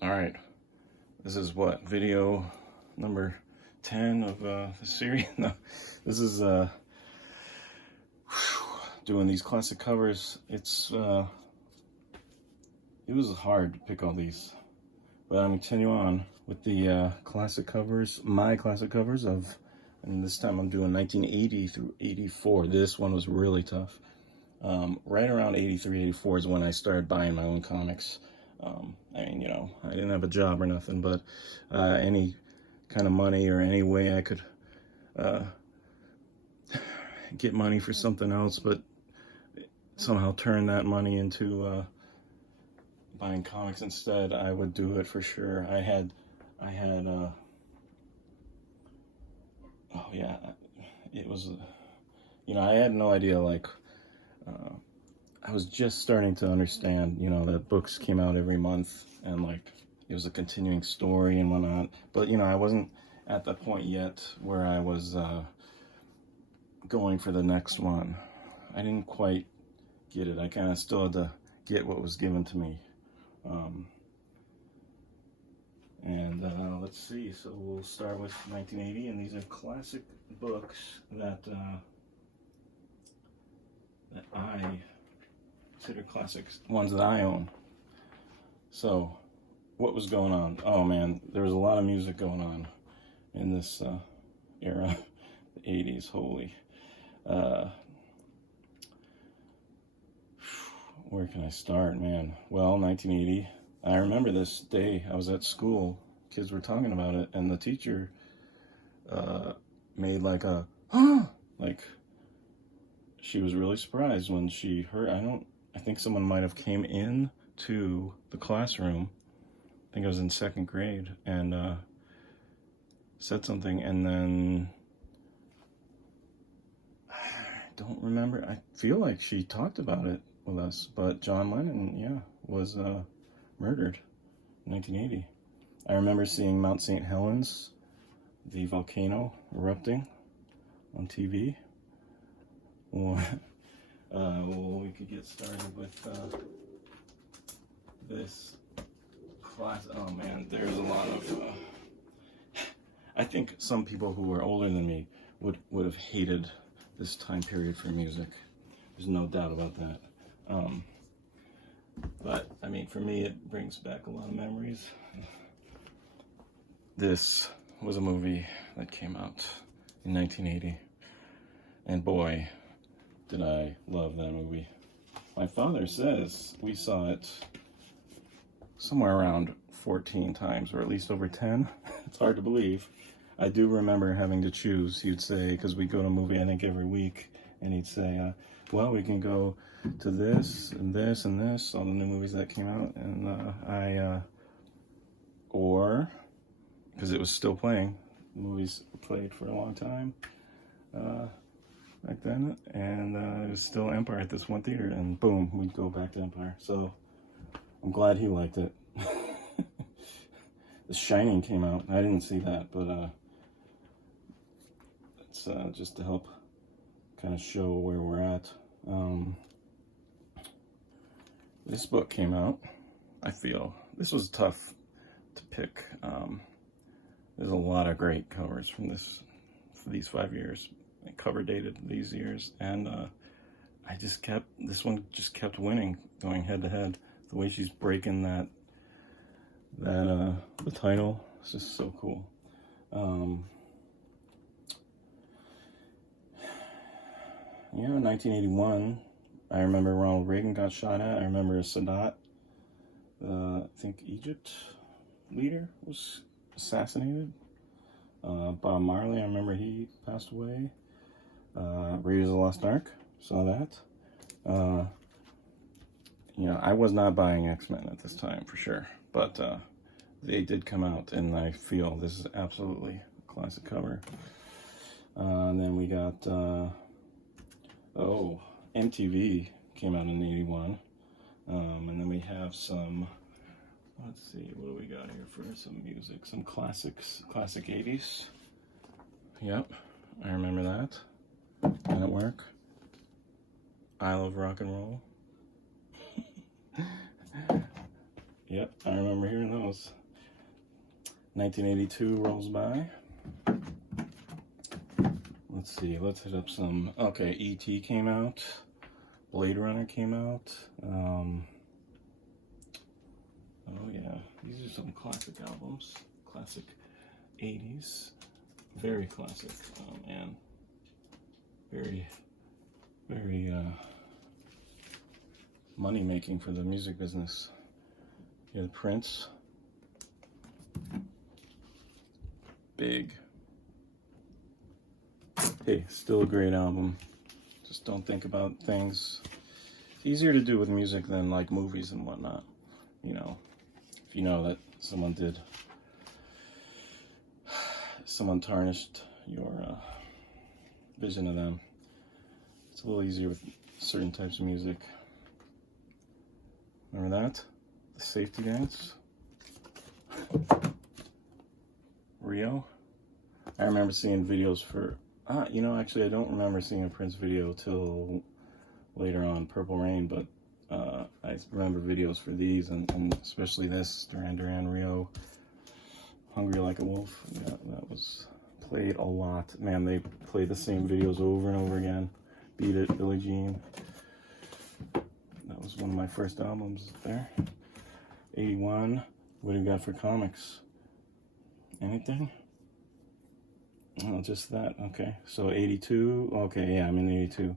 All right, this is what, video number 10 of the series? No, this is doing these classic covers. It was hard to pick all these, but I'm gonna continue on with the classic covers, my classic covers of, and this time I'm doing 1980 through 84. This one was really tough. Right around 83, 84 is when I started buying my own comics. I mean, you know, I didn't have a job or nothing, but any kind of money or any way I could get money for something else, but somehow turn that money into buying comics instead, I would do it for sure. I had oh yeah, it was, you know, I had no idea, like, I was just starting to understand, you know, that books came out every month and like it was a continuing story and whatnot. But, you know, I wasn't at the point yet where I was going for the next one. I didn't quite get it. I kind of still had to get what was given to me. Let's see. So we'll start with 1980, and these are classic books that I consider classics, ones that I own. So, what was going on? Oh man, there was a lot of music going on in this era, the 80s. Holy. Where can I start, man? Well, 1980. I remember this day. I was at school. Kids were talking about it, and the teacher made like a, huh! Like, she was really surprised when she heard, I think someone might have came in to the classroom, I think I was in second grade, and said something, and then, I don't remember, I feel like she talked about it with us, but John Lennon, yeah, was murdered in 1980. I remember seeing Mount St. Helens, the volcano erupting on TV. Well, we could get started with this class. Oh man, there's a lot of. I think some people who were older than me would have hated this time period for music. There's no doubt about that. But I mean, for me, it brings back a lot of memories. This was a movie that came out in 1980, and boy, did I love that movie. My father says we saw it somewhere around 14 times, or at least over 10. It's hard to believe. I do remember having to choose. He'd say, because we go to a movie, I think, every week, and he'd say, well, we can go to this, and this, and this, all the new movies that came out, and or, because it was still playing, the movies played for a long time, back then, and it was still Empire at this one theater, and boom, we'd go back to Empire. So I'm glad he liked it. The Shining came out. I didn't see that, but it's just to help kind of show where we're at. This book came out. I feel this was tough to pick. There's a lot of great covers from these 5 years. Cover dated these years, and this one just kept winning, going head to head. The way she's breaking the title is just so cool. Yeah, 1981. I remember Ronald Reagan got shot at. I remember Sadat, I think Egypt leader, was assassinated. Bob Marley, I remember he passed away. Raiders of the Lost Ark, saw that. You know, I was not buying X-Men at this time for sure, but they did come out, and I feel this is absolutely a classic cover. And then we got, MTV came out in 81. And then we have some, let's see, what do we got here for some music? Some classics, classic 80s. Yep, I remember that. Men at Work. I Love Rock and Roll. Yep, I remember hearing those. 1982 rolls by. Let's see, let's hit up some. Okay, E.T. came out. Blade Runner came out. Oh yeah, these are some classic albums. Classic 80s. Very classic. Oh man. Very money making for the music business. You had Prince. Big. Hey, still a great album. Just don't think about things. It's easier to do with music than like movies and whatnot. You know, if you know that someone tarnished your vision of them. It's a little easier with certain types of music. Remember that? The safety dance? Rio? I remember seeing videos for, you know, actually I don't remember seeing a Prince video till later on, Purple Rain, but I remember videos for these, and especially this, Duran Duran, Rio, Hungry Like a Wolf. Yeah, that was played a lot. Man, they played the same videos over and over again. Beat It, Billie Jean. That was one of my first albums there. 81, what do you got for comics? Anything? Oh, just that, okay. So 82, okay, yeah, I'm in 82.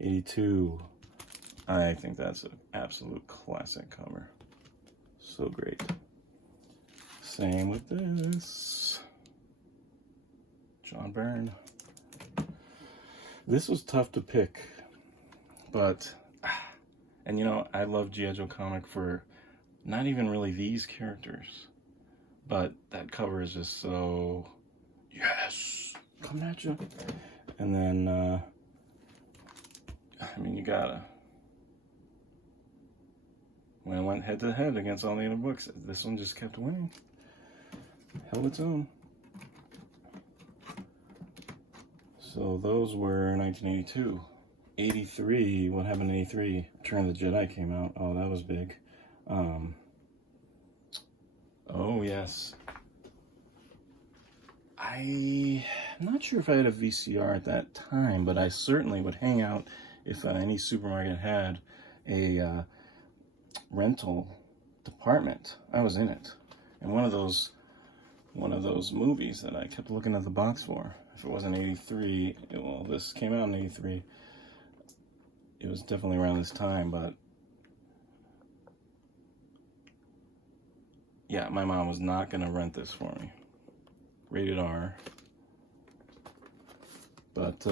82, I think that's an absolute classic cover. So great. Same with this. John Byrne. This was tough to pick, but, and you know, I love G.I. Joe comic for not even really these characters, but that cover is just so, yes, coming at you. And then, I mean, you gotta, when it went head to head against all the other books, this one just kept winning. Held its own. So those were 1982. 83, what happened in 83? Return of the Jedi came out. Oh, that was big. Oh, yes. I'm not sure if I had a VCR at that time, but I certainly would hang out if any supermarket had a rental department. I was in it. And one of those movies that I kept looking at the box for, if it wasn't 83, well, this came out in 83. It was definitely around this time, but yeah, my mom was not gonna rent this for me. Rated R. But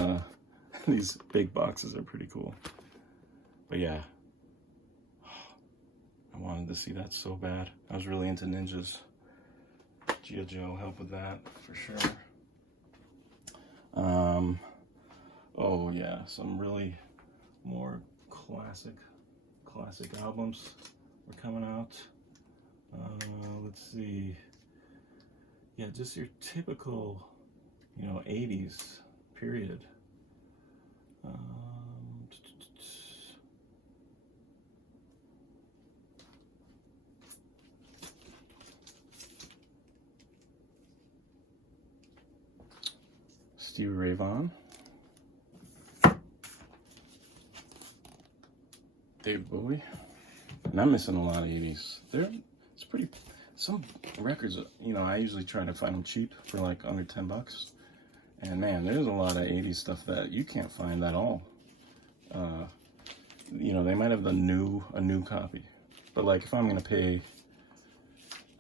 these big boxes are pretty cool. But yeah, I wanted to see that so bad. I was really into ninjas. G.I. Joe helped with that for sure. Oh yeah, some really more classic albums were coming out. Let's see. Yeah, just your typical, you know, 80s period. Stevie Ray Vaughan. David Bowie. And I'm missing a lot of 80s. It's pretty, some records, you know, I usually try to find them cheap for like under 10 bucks. And man, there's a lot of 80s stuff that you can't find at all. You know, they might have a new copy. But like if I'm gonna pay,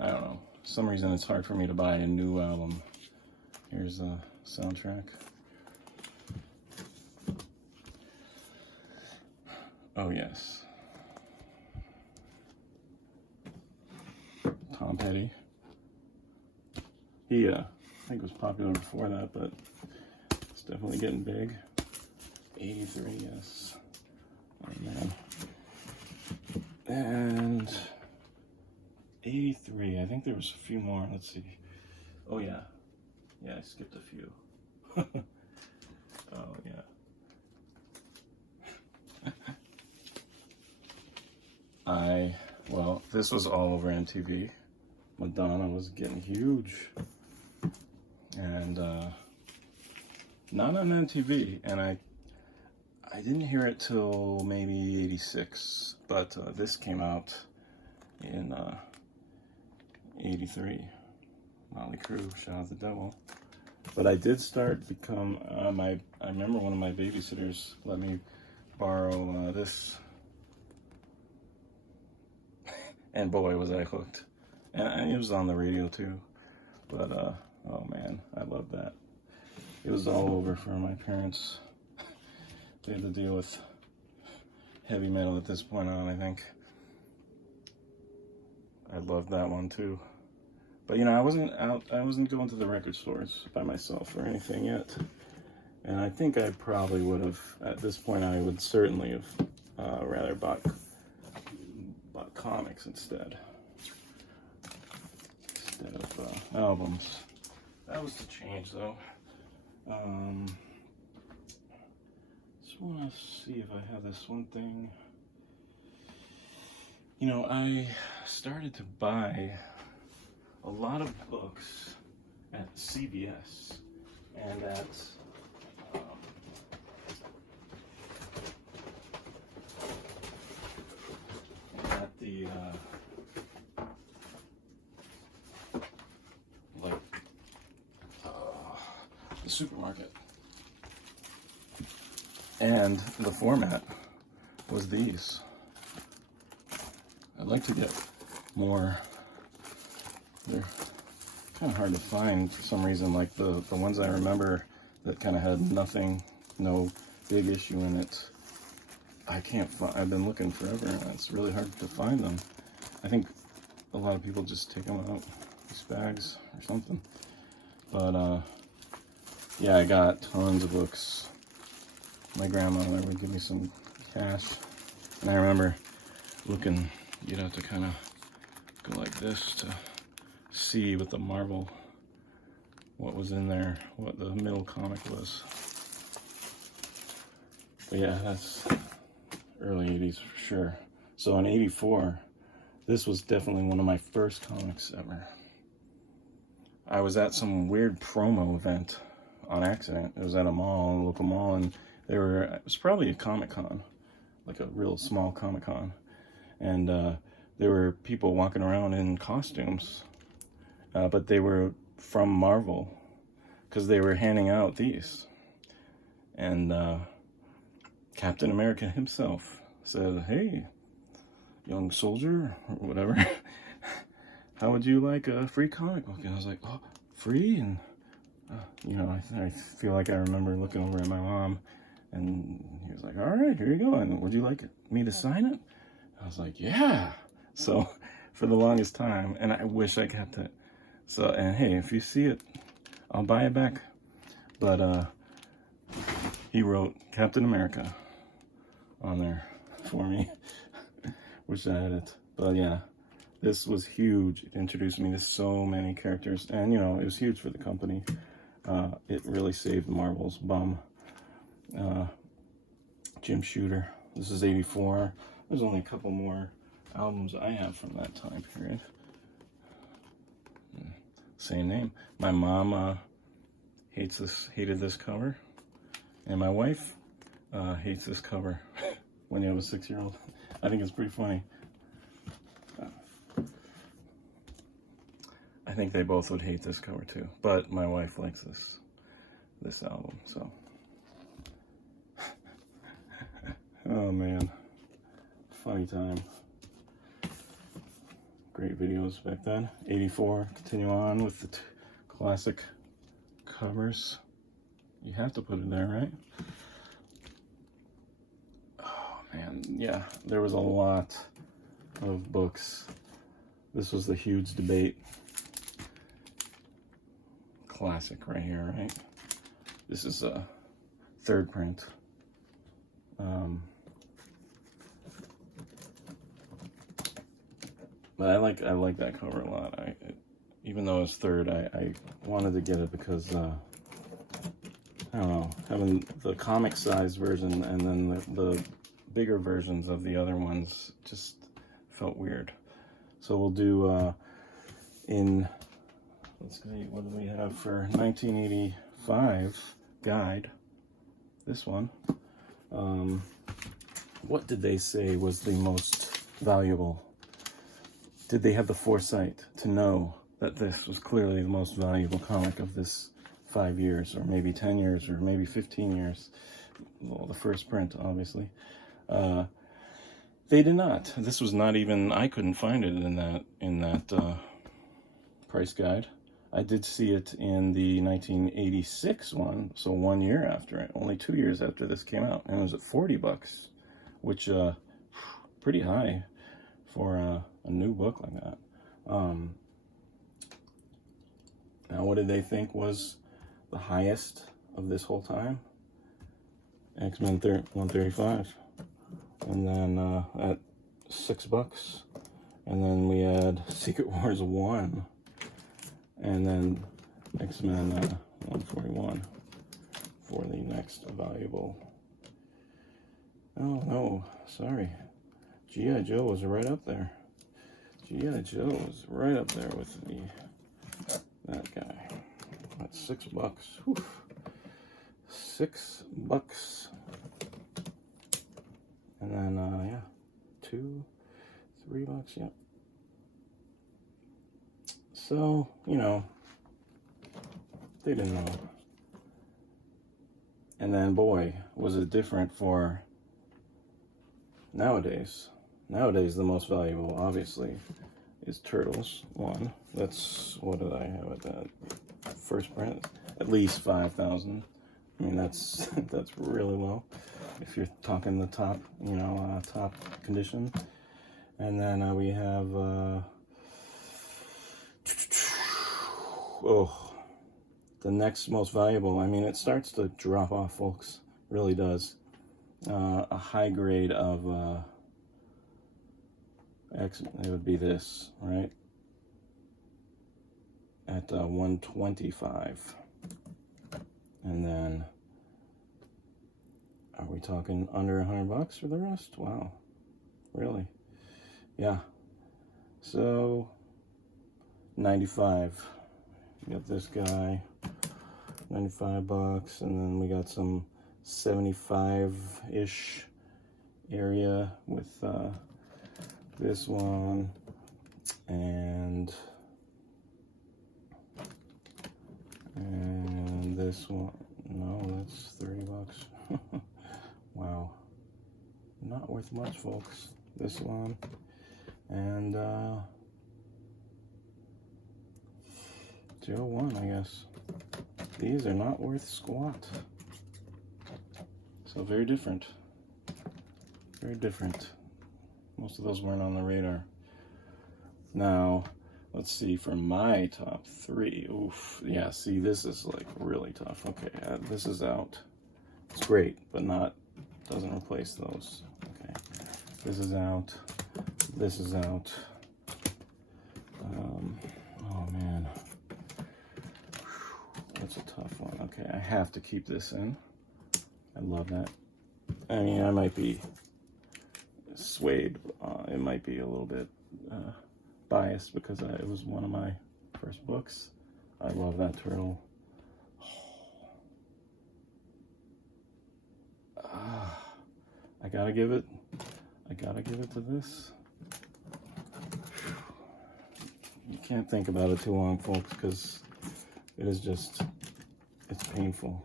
I don't know, some reason it's hard for me to buy a new album. Here's the soundtrack. Oh yes. Tom Petty. He, I think was popular before that, but it's definitely getting big. 83, yes. Oh man. And 83, I think there was a few more. Let's see. Oh yeah. Yeah, I skipped a few. Oh yeah. Well, this was all over MTV. Madonna was getting huge. And not on MTV. And I didn't hear it till maybe 86. But this came out in 83. Motley Crue, Shout Out the Devil. But I did start become, I remember one of my babysitters let me borrow this. And boy, was I hooked. And it was on the radio too. But, oh man, I love that. It was all over for my parents. They had to deal with heavy metal at this point on, I think. I loved that one too. But you know, I wasn't going to the record stores by myself or anything yet. And I think I probably would have, at this point, I would certainly have rather bought comics instead of albums. That was the change though. Just want to see if I have this one thing. You know, I started to buy a lot of books at CVS and at the the supermarket, and the format was these. I'd like to get more. They're kind of hard to find for some reason, like the ones I remember that kind of had nothing, no big issue in it. I can't find, I've been looking forever and it's really hard to find them. I think a lot of people just take them out, these bags or something. But yeah, I got tons of books. My grandmother would give me some cash. And I remember looking, you'd have to kind of go like this to see with the Marvel what was in there, what the middle comic was. But yeah, that's early 80s for sure. So in 84, this was definitely one of my first comics ever. I was at some weird promo event on accident. It was at a mall, a local mall, and it was probably a Comic-Con, like a real small Comic-Con. And there were people walking around in costumes, but they were from Marvel, because they were handing out these. And Captain America himself said, "Hey, young soldier," or whatever, "how would you like a free comic book?" And I was like, "Oh, free?" And you know, I feel like I remember looking over at my mom, and he was like, "All right, here you go. And would you like me to sign it?" I was like, "Yeah." So for the longest time, and I wish I kept it. So, and hey, if you see it, I'll buy it back. But he wrote Captain America on there for me. Wish I had it. But yeah, this was huge. It introduced me to so many characters, and you know, it was huge for the company. It really saved Marvel's bum. Jim Shooter. This is 84. There's only a couple more albums I have from that time period. Same name. My mom hated this cover, and my wife hates this cover. When you have a 6-year-old, I think it's pretty funny. I think they both would hate this cover too, but my wife likes this album, so. Oh man, funny time. Great videos back then. 84, continue on with the classic covers. You have to put it there, right? Oh man, yeah, there was a lot of books. This was the huge debate. Classic right here, right? This is a third print. But I like that cover a lot. Even though it's third, I wanted to get it because I don't know, having the comic size version and then the bigger versions of the other ones just felt weird. So we'll do let's see, what do we have for 1985 guide? This one. What did they say was the most valuable? Did they have the foresight to know that this was clearly the most valuable comic of this 5 years, or 't 10 years, or maybe 15 years? Well, the first print, obviously. They did not. This was not even, I couldn't find it in that price guide. I did see it in the 1986 one, so 1 year after it, only 2 years after this came out, and it was at $40, which pretty high for a new book like that. Now, what did they think was the highest of this whole time? X-Men 135, and then at $6, and then we had Secret Wars 1. And then X-Men 141 for the next valuable. Oh, no, sorry. G.I. Joe was right up there. G.I. Joe was right up there with that guy. That's $6. Whew. $6. And then, yeah, $3, yeah. So, you know, they didn't know. And then, boy, was it different for nowadays. Nowadays, the most valuable, obviously, is Turtles 1. That's, what did I have at that first print? At least 5,000. I mean, that's really low if you're talking the top, you know, top condition. And then we have... oh, the next most valuable. I mean, it starts to drop off, folks. It really does. A high grade of X, it would be this, right? At 125. And then, are we talking under $100 for the rest? Wow, really? Yeah. So 95. We got this guy, $95, and then we got some 75-ish area with this one, and this one. No, that's $30. Wow, not worth much, folks. This one, and 01, I guess. These are not worth squat. So very different. Very different. Most of those weren't on the radar. Now, let's see, for my top 3. Oof. Yeah, see, this is like really tough. Okay, this is out. It's great, but doesn't replace those. Okay. This is out. This is out. Oh man. That's a tough one. Okay, I have to keep this in. I love that. I mean, I might be swayed. It might be a little bit biased because it was one of my first books. I love that turtle. I gotta give it to this. You can't think about it too long, folks, because it is just, it's painful.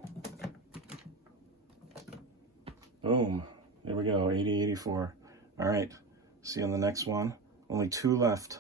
Boom. There we go, 80, 84. All right, see you on the next one. Only 2 left.